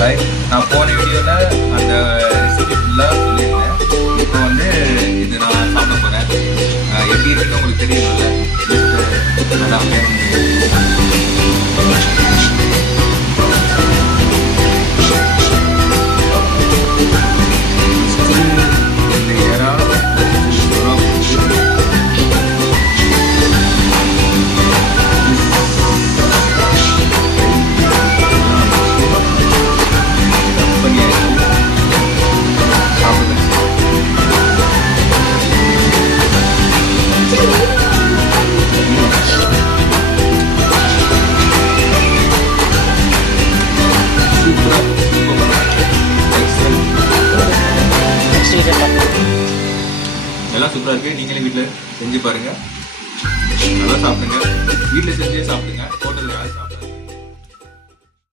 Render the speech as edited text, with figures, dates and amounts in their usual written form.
Right, நான் போன வீடியோவில் அந்த ரெசிபி ஃபுல்லாக சொல்லியிருந்தேன். இப்போ வந்து இது நான் சாப்பிட போகிறேன். எப்படி இருக்குன்னு உங்களுக்கு தெரியும்ல. அதான் இந்த இறா எல்லாம் சூப்பராக இருக்குது. நீங்களே வீட்டில் செஞ்சு பாருங்கள், நல்லா சாப்பிடுங்க. வீட்டில் செஞ்சே சாப்பிடுங்க, ஹோட்டலில் சாப்பிடுங்க.